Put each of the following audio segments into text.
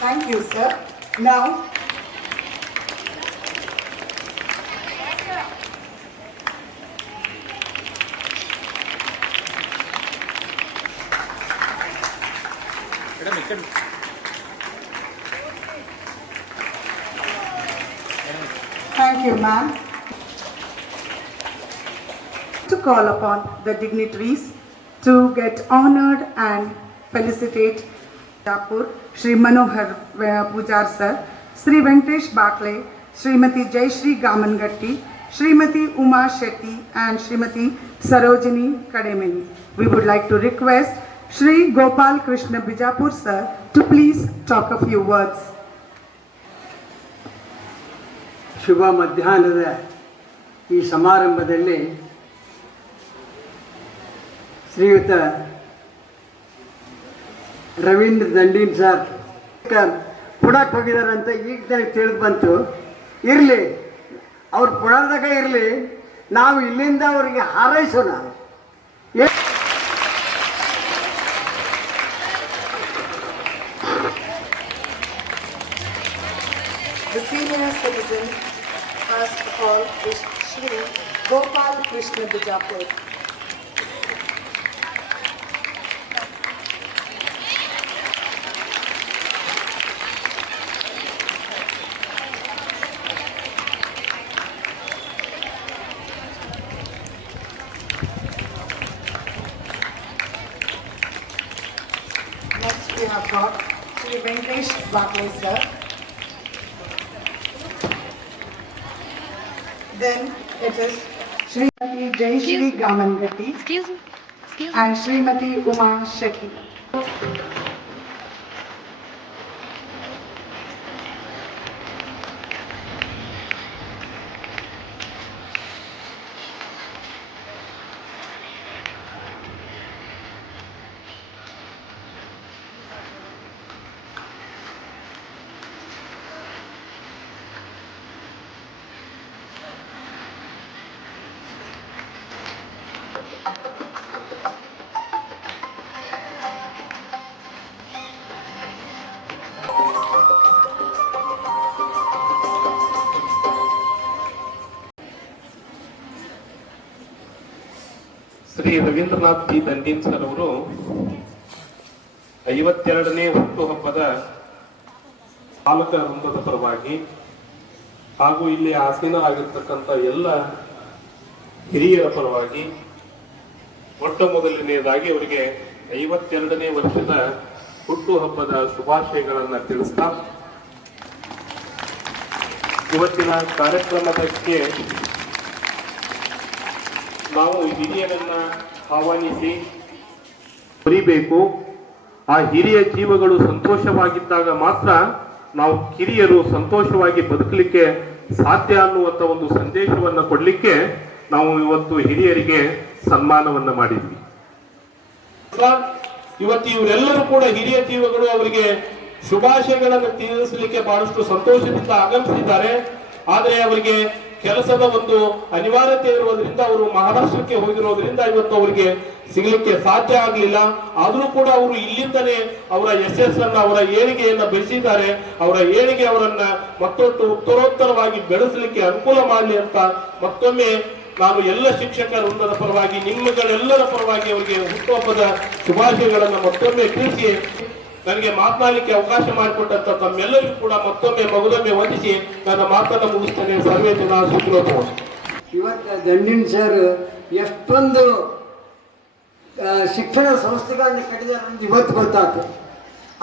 Thank you, sir. Now, thank you, ma'am. To call upon the dignitaries to get honored and felicitate Japur, Shri Manohar Pujar sir, Shri Venkatesh Bakle, Srimati Jayashri Gamangatti, Srimati Uma Shetty and Srimati Sarojini Kademini. We would like to request Shri Gopal Krishna Bijapur sir to please talk a few words. ಶುಭ ಮಧ್ಯಾಹ್ನದ ಈ ಸಮಾರಂಭದಲ್ಲಿ ಶ್ರೀಯುತ Ravindra Dandin sir ಪುಣಕ್ಕೆ ಹೋಗಿದ್ದಾರೆ ಅಂತ ಈಗ ನನಗೆ ತಿಳಿದು ಬಂತು. ಇರಲಿ, ಅವ್ರು ಪುಣದಾಗ ಇರಲಿ, ನಾವು ಇಲ್ಲಿಂದ ಅವರಿಗೆ ಹಾರೈಸೋಣ. The senior citizen first of all is Shri Gopal Krishna Bijapur. Next we have got Shri Venkatesh Bakle sir. Then it is Srimati Jayashri Gamangatti and Srimati Uma Shetty. Shri Ravindranath P Dandin sir ಅವರು 52ನೇ ಹುಟ್ಟುಹಬ್ಬದ ಪಾಲಕ ವೃಂದದ ಪರವಾಗಿ ಹಾಗೂ ಇಲ್ಲಿ ಆಸೀನರಾಗಿರ್ತಕ್ಕಂಥ ಎಲ್ಲ ಹಿರಿಯರ ಪರವಾಗಿ ಮೊಟ್ಟ ಮೊದಲನೆಯದಾಗಿ ಅವರಿಗೆ 52ನೇ ವರ್ಷದ ಹುಟ್ಟುಹಬ್ಬದ ಶುಭಾಶಯಗಳನ್ನು ತಿಳಿಸ್ತಾ ಇವತ್ತಿನ ಕಾರ್ಯಕ್ರಮದಕ್ಕೆ ನಾವು ಹಿರಿಯರನ್ನ ಆಹ್ವಾನಿಸಿ ಬರೀಬೇಕು. ಆ ಹಿರಿಯ ಜೀವಗಳು ಸಂತೋಷವಾಗಿದ್ದಾಗ ಮಾತ್ರ ನಾವು ಕಿರಿಯರು ಸಂತೋಷವಾಗಿ ಬದುಕಲಿಕ್ಕೆ ಸಾಧ್ಯ ಅನ್ನುವಂಥ ಒಂದು ಸಂದೇಶವನ್ನು ಕೊಡಲಿಕ್ಕೆ ನಾವು ಇವತ್ತು ಹಿರಿಯರಿಗೆ ಸನ್ಮಾನವನ್ನು ಮಾಡಿದ್ವಿ. ಇವತ್ತು ಇವರೆಲ್ಲರೂ ಕೂಡ ಹಿರಿಯ ಜೀವಗಳು ಅವರಿಗೆ ಶುಭಾಶಯಗಳನ್ನು ತಿಳಿಸಲಿಕ್ಕೆ ಬಹಳಷ್ಟು ಸಂತೋಷದಿಂದ ಆಗಮಿಸಿದ್ದಾರೆ. ಆದರೆ ಅವರಿಗೆ ಕೆಲಸದ ಒಂದು ಅನಿವಾರ್ಯತೆ ಇರುವುದರಿಂದ ಅವರು ಮಹಾರಾಷ್ಟ್ರಕ್ಕೆ ಹೋಗಿರೋದ್ರಿಂದ ಇವತ್ತು ಅವರಿಗೆ ಸಿಗಲಿಕ್ಕೆ ಸಾಧ್ಯ ಆಗಲಿಲ್ಲ. ಆದರೂ ಕೂಡ ಅವರು ಇಲ್ಲಿಂದನೇ ಅವರ ಯಶಸ್ಸನ್ನ ಅವರ ಏಳಿಗೆಯನ್ನ ಬೆಳೆಸಿದ್ದಾರೆ. ಅವರ ಏಳಿಗೆ ಅವರನ್ನ ಮತ್ತೊಂದು ಉತ್ತರೋತ್ತರವಾಗಿ ಬೆಳೆಸಲಿಕ್ಕೆ ಅನುಕೂಲ ಮಾಡಲಿ ಅಂತ ಮತ್ತೊಮ್ಮೆ ನಾನು ಎಲ್ಲ ಶಿಕ್ಷಕ ವೃಂದದ ಪರವಾಗಿ ನಿಮ್ಮಗಳೆಲ್ಲರ ಪರವಾಗಿ ಅವರಿಗೆ ಹುಟ್ಟುಹಬ್ಬದ ಶುಭಾಶಯಗಳನ್ನು ಮತ್ತೊಮ್ಮೆ ತಿಳಿಸಿ ನನಗೆ ಮಾತನಾಡಲಿಕ್ಕೆ ಅವಕಾಶ ಮಾಡಿಕೊಟ್ಟಂತ ತಮ್ಮೆಲ್ಲರಿಗೂ ಕೂಡ ಮತ್ತೊಮ್ಮೆ ಮಗದೊಮ್ಮೆ ವಂದಿಸಿ ನನ್ನ ಮಾತನ್ನು ಮುಗಿಸ್ತೇನೆ. ಸರ್ವೇ ಜನ ಸುಖಿನೋ. ಇವತ್ತು ದಂಡೀನ್ ಸರ್ ಎಷ್ಟೊಂದು ಶಿಕ್ಷಣ ಸಂಸ್ಥೆಗಳನ್ನು ಕಟ್ಟಿದ್ದಾರೆ ಅಂತ ಇವತ್ತು ಗೊತ್ತಾಯ್ತು.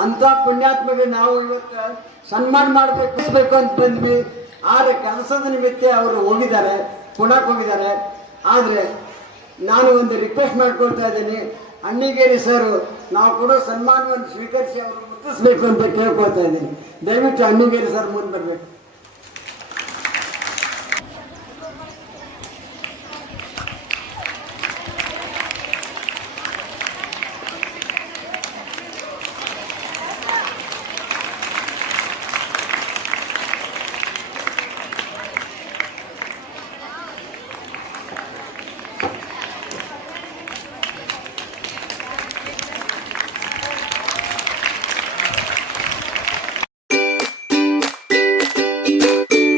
ಅಂಥ ಪುಣ್ಯಾತ್ಮಗೆ ನಾವು ಇವತ್ತು ಸನ್ಮಾನ ಮಾಡಬೇಕು ಅಂತ ಬಂದ್ವಿ. ಆದರೆ ಕೆಲಸದ ನಿಮಿತ್ತ ಅವರು ಹೋಗಿದ್ದಾರೆ, ಪುಣಕ್ಕೆ ಹೋಗಿದ್ದಾರೆ. ಆದರೆ ನಾನು ಒಂದು ರಿಕ್ವೆಸ್ಟ್ ಮಾಡ್ಕೊಳ್ತಾ ಇದ್ದೀನಿ, ಅಣ್ಣಿಗೇರಿ ಸರ್ ನಾವು ಕೊಡೋ ಸನ್ಮಾನವನ್ನು ಸ್ವೀಕರಿಸಿ ಅವರು ಮುಟ್ಟಿಸ್ಬೇಕು ಅಂತ ಕೇಳ್ಕೊಳ್ತಾ ಇದ್ದೀನಿ. ದಯವಿಟ್ಟು ಅಣ್ಣಿಗೇರಿ ಸರ್ ಮುಂದೆ ಬರಬೇಕು.